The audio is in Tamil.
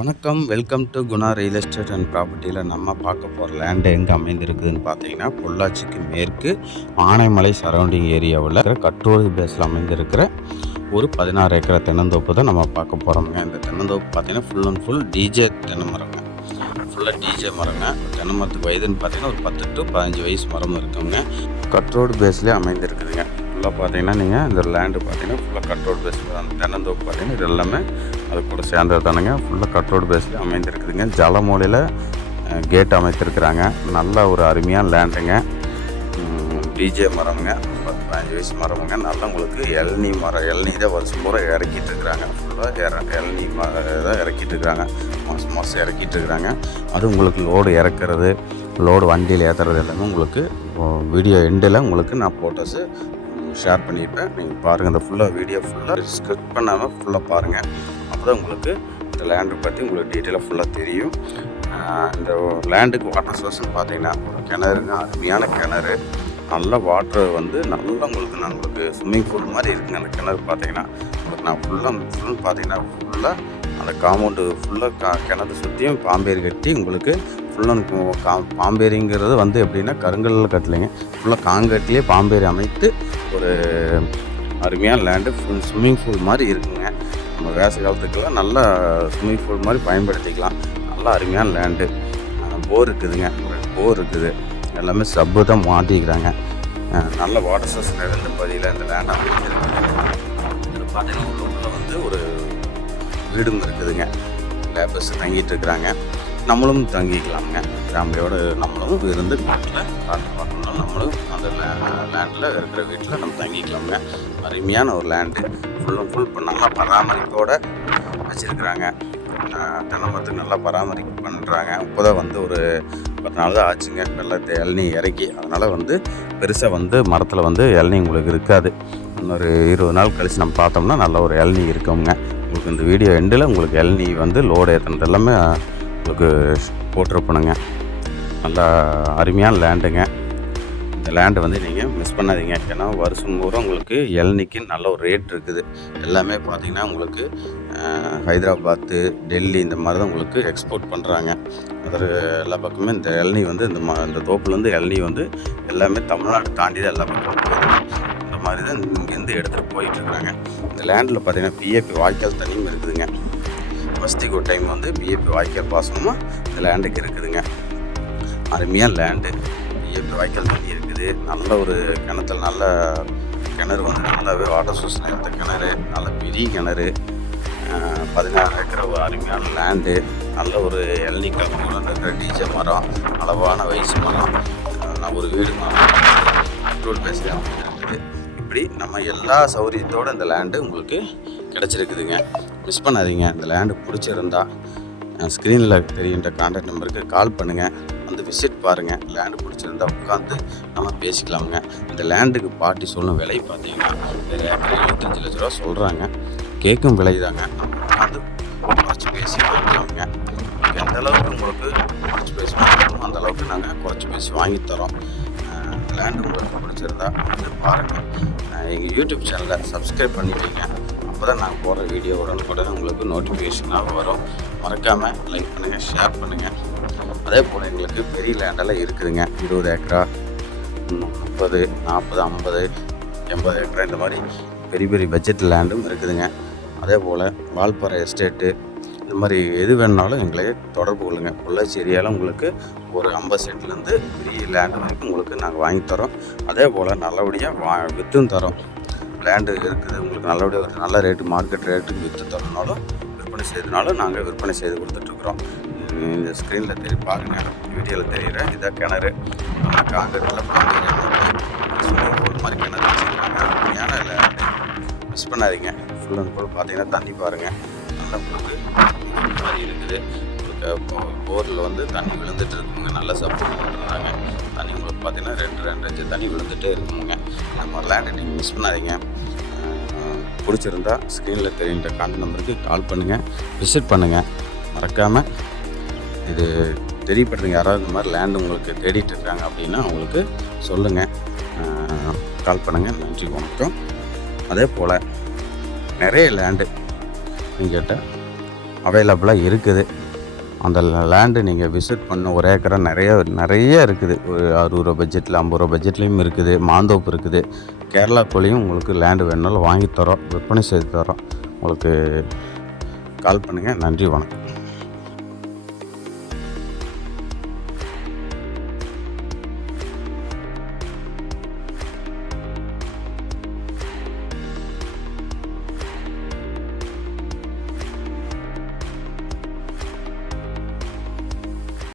வணக்கம். Welcome to Guna real estate and ப்ராப்பர்ட்டியில் நம்ம பார்க்க போகிற லேண்டு எங்கே அமைந்திருக்குதுன்னு பார்த்தீங்கன்னா, பொள்ளாச்சிக்கு மேற்கு ஆனைமலை சரௌண்டிங் ஏரியாவில் கட்டோடு பேஸில் அமைந்திருக்கிற ஒரு 16 ஏக்கர் தென்னந்தோப்பு தான் நம்ம பார்க்க போகிறோம்ங்க. இந்த தென்னந்தோப்பு பார்த்தீங்கன்னா ஃபுல் அண்ட் ஃபுல் டிஜே தென்னை மரங்க. ஃபுல்லாக டிஜே மரங்க. தென்னை மரத்துக்கு வயதுன்னு பார்த்தீங்கன்னா ஒரு 10 to 15 வயசு மரம் இருக்குங்க. கட்ரோடு பேஸ்லேயே அமைந்திருக்குதுங்க. ஃபுல்லாக பார்த்தீங்கன்னா நீங்கள் இந்த லேண்டு பார்த்தீங்கன்னா ஃபுல்லாக கட்ரோடு பேஸில் அந்த தென்னந்தோப்பு பார்த்தீங்கன்னா இது எல்லாமே அது கூட சேர்ந்தது தானுங்க. ஃபுல்லாக கட்ரோடு பேஸ்லேயே அமைந்திருக்குதுங்க. ஜலமூலையில் கேட் அமைத்திருக்கிறாங்க. நல்ல ஒரு அருமையான லேண்டுங்க. டிஜே மரம்ங்க. 10-15 வயசு மரமுங்க. நல்லா உங்களுக்கு இளநீ தான் வருஷம் பூரா இறக்கிட்டு இருக்கிறாங்க. ஃபுல்லாக இளநீ தான் இறக்கிட்டு இருக்கிறாங்க. மாதம் இறக்கிட்டு இருக்கிறாங்க. அது உங்களுக்கு லோடு இறக்குறது, லோடு வண்டியில் ஏற்றுறது எல்லாமே உங்களுக்கு வீடியோ எண்டில் உங்களுக்கு நான் ஃபோட்டோஸு ஷேர் பண்ணியிருப்பேன். நீங்கள் பாருங்கள். இந்த ஃபுல்லாக வீடியோ ஃபுல்லாக ஸ்கிப் பண்ணாமல் ஃபுல்லாக பாருங்கள். அப்போ தான் உங்களுக்கு இந்த லேண்டை பற்றி உங்களுக்கு டீட்டெயிலாக ஃபுல்லாக தெரியும். இந்த லேண்டுக்கு வாட்டர் சோர்ஸ்ன்னு பார்த்தீங்கன்னா ஒரு கிணறுங்க. அருமையான கிணறு. நல்ல வாட்டர் வந்து நல்லா உங்களுக்கு ஸ்விம்மிங் பூல் மாதிரி இருக்குங்க. அந்த கிணறு பார்த்தீங்கன்னா உங்களுக்கு நான் ஃபுல்லாக பார்த்தீங்கன்னா ஃபுல்லாக அந்த காம்பவுண்டு ஃபுல்லாக கிணறு சுற்றியும் பாம்பேரி கட்டி உங்களுக்கு ஃபுல்லாக பாம்பேரிங்கிறது வந்து எப்படின்னா கருங்கல்லில் கட்டலைங்க. ஃபுல்லாக காங்கிரீட்லேயே பாம்பேரி அமைத்து ஒரு அருமையான லேண்டு ஃபுல் ஸ்விம்மிங் பூல் மாதிரி இருக்குங்க. நம்ம வேச காலத்துக்கெல்லாம் நல்லா ஸ்விம்மிங் பூல் மாதிரி பயன்படுத்திக்கலாம். நல்லா அருமையான லேண்டு. போர் இருக்குதுங்க. போர் இருக்குது. எல்லாமே சப்பு தான் மாட்டிக்கிறாங்க. நல்ல வாட்டர் சோர்ஸ் நிறைந்த பகுதியில் இந்த லேண்ட் அமைஞ்சிருக்குங்க. இதில் பார்த்தீங்கன்னா உள்ள வந்து ஒரு வீடும் இருக்குதுங்க. லேபர்ஸ் தங்கிட்டு இருக்கிறாங்க. நம்மளும் தங்கிக்கலாமுங்க. ஃபேமிலியோடு நம்மளும் இருந்து வீட்டில் பார்க்கணும். நம்மளும் அந்த லேண்டில் இருக்கிற வீட்டில் நம்ம தங்கிக்கலாமுங்க. அருமையான ஒரு லேண்டு. ஃபுல் அண்ட் ஃபுல் இப்போ நல்லா பராமரிப்போடு வச்சுருக்குறாங்க. தென்னை மரத்துக்கு நல்லா பராமரிப்பு பண்ணுறாங்க. இப்போ தான் வந்து ஒரு 10 நாள் தான் ஆச்சுங்க வெள்ளத்தை இளநீ இறக்கி. அதனால் வந்து பெருசாக வந்து மரத்தில் வந்து இளநீ உங்களுக்கு இருக்காது. இன்னொரு 20 நாள் கழித்து நம்ம பார்த்தோம்னா நல்ல ஒரு இளநீ இருக்குங்க. உங்களுக்கு இந்த வீடியோ எண்டில் உங்களுக்கு இளநீ வந்து லோடு ஏற்றுனது எல்லாமே உங்களுக்கு போட்டிருப்பணுங்க. நல்லா அருமையான லேண்டுங்க. இந்த லேண்டை வந்து நீங்கள் மிஸ் பண்ணாதீங்க. ஏன்னா வருஷம் பூரா உங்களுக்கு இளநீக்கு நல்ல ஒரு ரேட் இருக்குது. எல்லாமே பார்த்திங்கன்னா உங்களுக்கு ஹைதராபாத்து, டெல்லி இந்த மாதிரி தான் உங்களுக்கு எக்ஸ்போர்ட் பண்ணுறாங்க. அதில் எல்லா பக்கமே இந்த இளநீ வந்து இந்த தோப்புலேருந்து இளநீ வந்து எல்லாமே தமிழ்நாடு தாண்டி தான் எல்லா பக்கமும் போகுது. இந்த மாதிரி தான் இங்கேருந்து எடுத்துகிட்டு போயிட்டுருக்குறாங்க. இந்த லேண்டில் பார்த்திங்கன்னா பிஏபி வாய்க்கால் தண்ணியும் இருக்குதுங்க. வசதிக்கு ஒரு டைம் வந்து பிஏபி வாய்க்கால் பாசனமாக இந்த லேண்டுக்கு இருக்குதுங்க. அருமையான லேண்டு. பிஏபி வாய்க்கால் தண்ணி இருக்குது. நல்ல ஒரு நல்ல கிணறு வந்து நல்லாவே வாட்டர் சோர்ஸ் எடுத்த கிணறு. நல்ல பெரிய கிணறு. 16 ஏக்கர் ஒரு அருமையான லேண்டு. நல்ல ஒரு இளநீ கலந்து இருக்கிற டிஜே மரம், அளவான வயசு மரம், ஒரு வீடு மரம், அப்ரோட் பேஸில் இருக்குது. இப்படி நம்ம எல்லா சௌகரியத்தோடு இந்த லேண்டு உங்களுக்கு கிடச்சிருக்குதுங்க. மிஸ் பண்ணாதீங்க. இந்த லேண்டு பிடிச்சிருந்தா ஸ்க்ரீனில் தெரிகின்ற கான்டாக்ட் நம்பருக்கு கால் பண்ணுங்கள். வந்து விசிட் பாருங்கள். லேண்டு பிடிச்சிருந்தா உட்காந்து நம்ம பேசிக்கலாமுங்க. இந்த லேண்டுக்கு பார்ட்டி சொல்லும் விலை பார்த்தீங்கன்னா ஒரு ஏக்கர் 75 லட்ச ரூபா சொல்கிறாங்க. கேட்கும் விலை தாங்க. நம்ம உட்காந்து குறைச்சி பேசி வாங்கிக்கலாமுங்க. எந்த அளவுக்கு உங்களுக்கு குறைச்சி பேசி வாங்கணுமோ அந்த அளவுக்கு நாங்கள் குறைச்சி பேசி வாங்கித்தரோம். லேண்டு உங்களுக்கு பிடிச்சிருந்தா வந்து பாருங்கள். எங்கள் யூடியூப் சேனலை சப்ஸ்கிரைப் பண்ணி வைங்க. அப்போ தான் நாங்கள் போடுற வீடியோ உடனுக்குடன் உங்களுக்கு நோட்டிஃபிகேஷனாக வரும். மறக்காமல் லைக் பண்ணுங்கள், ஷேர் பண்ணுங்கள். அதே போல் எங்களுக்கு பெரிய லேண்டெல்லாம் இருக்குதுங்க. 20 ஏக்கரா, 30, 40, 50, 80 ஏக்கரா இந்த மாதிரி பெரிய பெரிய பட்ஜெட் லேண்டும் இருக்குதுங்க. அதே போல் வால்பாறை எஸ்டேட்டு இந்த மாதிரி எது வேணுனாலும் எங்களை தொடர்பு கொள்ளுங்கள். பொள்ளாச்சி ஏரியாவில் உங்களுக்கு ஒரு 50 சென்ட்லேருந்து பெரிய லேண்டு வரைக்கும் உங்களுக்கு நாங்கள் வாங்கித்தரோம். அதே போல் நல்லபடியாக விற்றும் தரோம். லேண்டு இருக்குது உங்களுக்கு நல்லபடியாக ஒரு நல்ல ரேட்டு, மார்க்கெட் ரேட்டுக்கு விற்று தரனாலும் விற்பனை செய்தனாலும் நாங்கள் விற்பனை செய்து கொடுத்துட்ருக்குறோம். இந்த ஸ்க்ரீனில் பாருங்கள். வீடியோவில் தெரிகிற இதான் கிணறு. நம்ம காங்கிரீட்டில் ஒரு மாதிரி கிணறு வச்சுருக்காங்க. அருமையான லேண்டு. மிஸ் பண்ணாதீங்க. ஃபுல் அண்ட் ஃபுல் பார்த்தீங்கன்னா தண்ணி பாருங்கள். நல்லா உங்களுக்கு மாதிரி இருக்குது. உங்களுக்கு போரில் வந்து தண்ணி விழுந்துட்டு இருக்குங்க. நல்லா சப்போர்ட் பண்ணுறாங்க. தண்ணி உங்களுக்கு பார்த்தீங்கன்னா 2 இன்ச்சு தண்ணி விழுந்துகிட்டே இருக்குங்க. நம்ம லேண்டை நீங்கள் மிஸ் பண்ணாதீங்க. பிடிச்சிருந்தா ஸ்க்ரீனில் தெரிகின்ற கான்டாக்ட் நம்பருக்கு கால் பண்ணுங்கள், விசிட் பண்ணுங்கள். மறக்காமல் இது தெரியப்படுத்துங்க. யாராவது இந்த மாதிரி லேண்டு உங்களுக்கு தேடிட்டு இருக்காங்க அப்படின்னா அவங்களுக்கு சொல்லுங்கள், கால் பண்ணுங்கள். நன்றி, வணக்கம். அதே போல் நிறைய லேண்டு நீங்கள் கேட்டால் அவைலபிளாக இருக்குது. அந்த லேண்டு நீங்கள் விசிட் பண்ண ஒரு ஏக்கரா நிறைய இருக்குது. ஒரு 60 ரூபா பட்ஜெட்டில், 50 ரூபா பட்ஜெட்லேயும் இருக்குது. மாந்தோப்பு இருக்குது. கேரளாக்குள்ளேயும் உங்களுக்கு லேண்டு வேணுனாலும் வாங்கி தரோம், விற்பனை செய்து தரோம். உங்களுக்கு கால் பண்ணுங்கள். நன்றி, வணக்கம்.